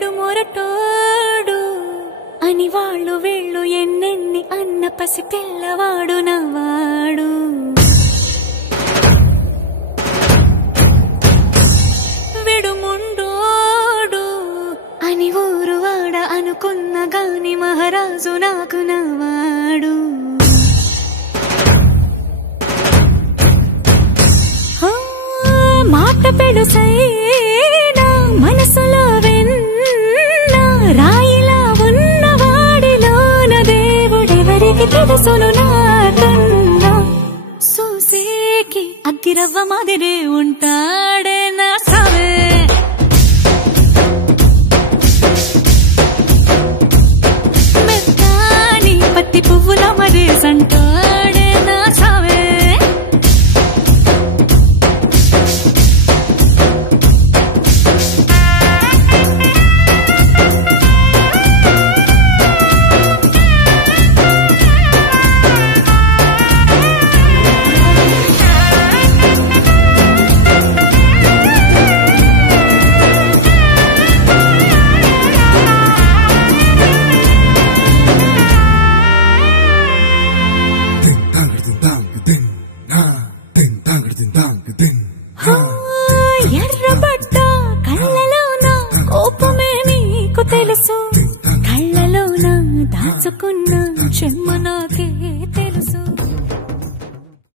విడు మొరటోడు అని వాళ్ళు వీళ్ళు ఎన్నెన్ని అన్న పసి పిల్లవాడు నవ్వాడు. విడు ముండోడు అని ఊరు వాడ అనుకున్న గాని మహారాజు నాకు నవ్వాడు. మాట పెడుసైనా మనసులో వెన్న రాయిలా ఉన్నవాడిలోన దేవుడెవరికి తెలుసును నాకన్నా. సూసేకి అగ్గిరవ్వ మాదిరే ఉంటా